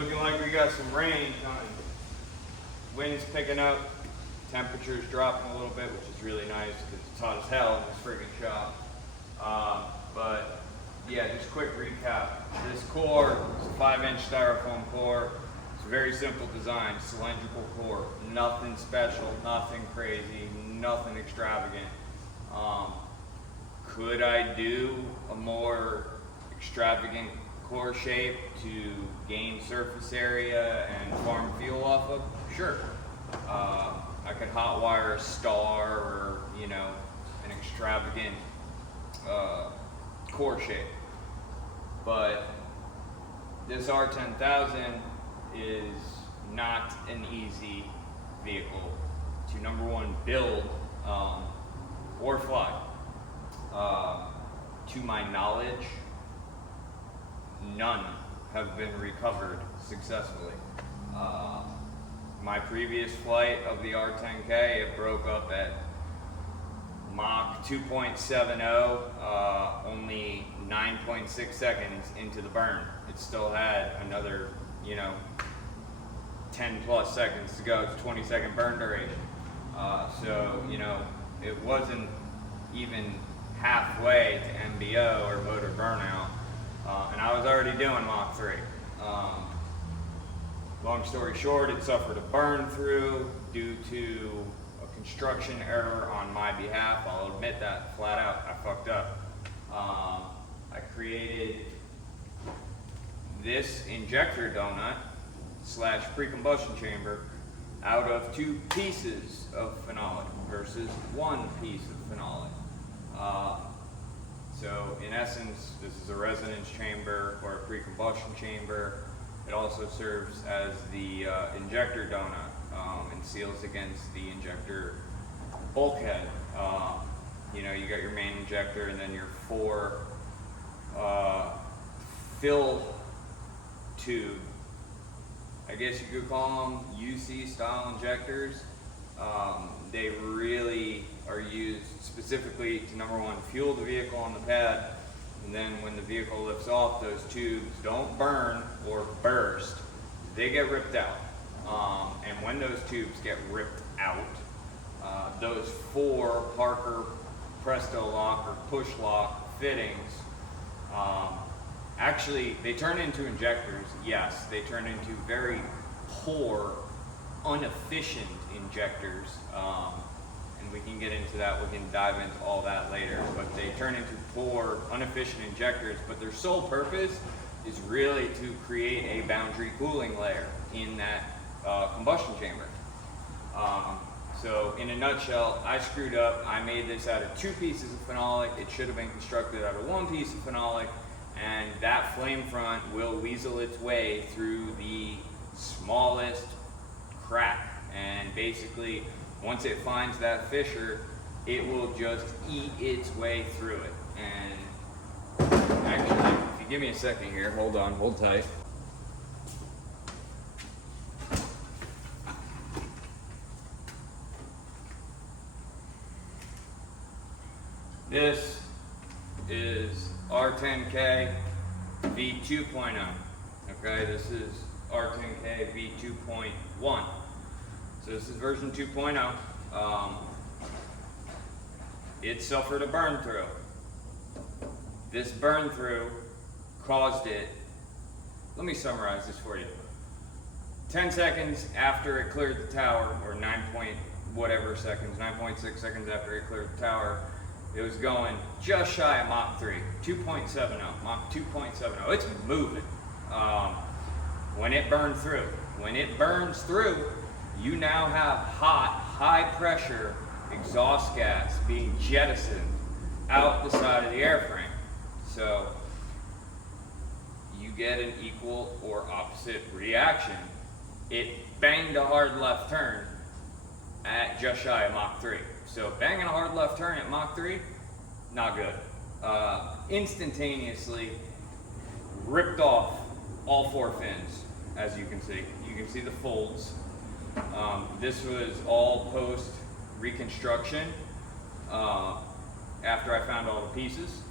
Looking like we got some rain coming. Wind's picking up, temperature's dropping a little bit, which is really nice because it's hot as hell in this friggin' shop. But yeah, just quick recap. This core is a 5-inch styrofoam core. It's a very simple design, cylindrical core. Nothing special, nothing crazy, nothing extravagant. Could I do a more extravagant core shape to gain surface area and farm fuel off of? Sure. I could hot wire a star or, you know, an extravagant core shape. But this R10,000 is not an easy vehicle to, number one, build or fly. To my knowledge, none have been recovered successfully. My previous flight of the R10K, it broke up at Mach 2.70, only 9.6 seconds into the burn. It still had another, 10 plus seconds to go. It's 20-second burn duration. So, it wasn't even halfway to MBO or motor burnout, and I was already doing Mach 3. Long story short, it suffered a burn through due to a construction error on my behalf. I'll admit that flat out, I fucked up. I created this injector donut / pre-combustion chamber out of 2 pieces of phenolic versus 1 piece of phenolic. So in essence, this is a resonance chamber or a pre-combustion chamber. It also serves as the injector donut and seals against the injector bulkhead. You got your main injector and then your 4 fill tube, I guess you could call them UC style injectors. They really are used specifically to, number one, fuel the vehicle on the pad, and then when the vehicle lifts off, those tubes don't burn or burst, they get ripped out. And when those tubes get ripped out, those 4 Parker Presto lock or push lock fittings, actually they turn into injectors. Yes, they turn into very poor, inefficient injectors, and we can get into that, we can dive into all that later, but they turn into poor, inefficient injectors, but their sole purpose is really to create a boundary cooling layer in that combustion chamber. So in a nutshell, I screwed up. I made this out of 2 pieces of phenolic. It should have been constructed out of 1 piece of phenolic, and that flame front will weasel its way through the smallest crack, and basically once it finds that fissure, it will just eat its way through it. And actually, if you give me a second here, hold on, hold tight. This is R10K V2.0. Okay, this is R10K V2.1. So this is version 2.0. It suffered a burn through. This burn through caused it, let me summarize this for you. 10 seconds after it cleared the tower, or 9 point whatever seconds, 9.6 seconds after it cleared the tower, it was going just shy of Mach 3, 2.70, Mach 2.70. It's moving. When it burned through. When it burns through, you now have hot, high pressure exhaust gas being jettisoned out the side of the airframe. So you get an equal or opposite reaction. It banged a hard left turn at just shy of Mach 3. So banging a hard left turn at Mach 3, not good. Instantaneously ripped off all 4 fins, as you can see. You can see the folds. This was all post reconstruction. After I found all the pieces,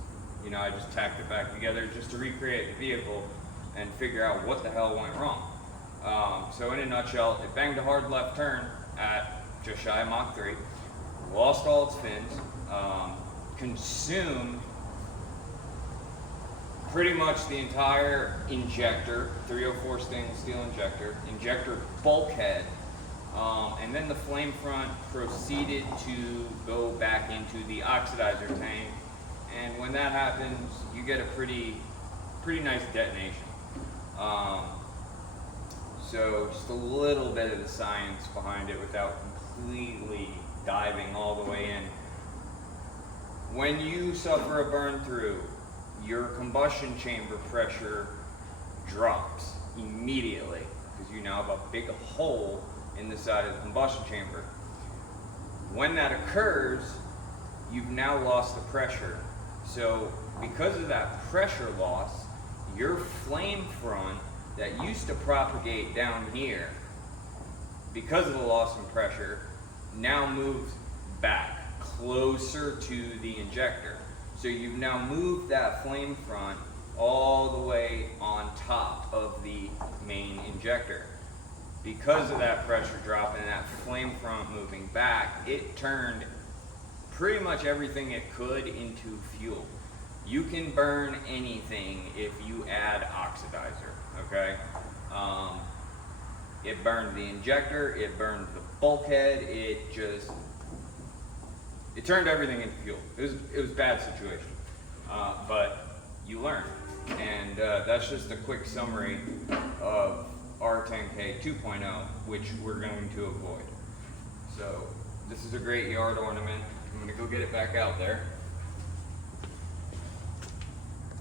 I just tacked it back together just to recreate the vehicle and figure out what the hell went wrong. So in a nutshell, it banged a hard left turn at just shy of Mach 3, lost all its fins, consumed pretty much the entire injector, 304 stainless steel injector bulkhead, and then the flame front proceeded to go back into the oxidizer tank, and when that happens, you get a pretty nice detonation. So just a little bit of the science behind it without completely diving all the way in. When you suffer a burn through, your combustion chamber pressure drops immediately because you now have a big hole in the side of the combustion chamber. When that occurs, you've now lost the pressure. So because of that pressure loss, your flame front that used to propagate down here, because of the loss in pressure, now moves back closer to the injector. So you've now moved that flame front all the way on top of the main injector. Because of that pressure drop and that flame front moving back, it turned pretty much everything it could into fuel. You can burn anything if you add oxidizer, okay? It burned the injector, it burned the bulkhead, it turned everything into fuel. It was a bad situation, but you learn. And that's just a quick summary of R10K 2.0, which we're going to avoid. So this is a great yard ornament. I'm gonna go get it back out there.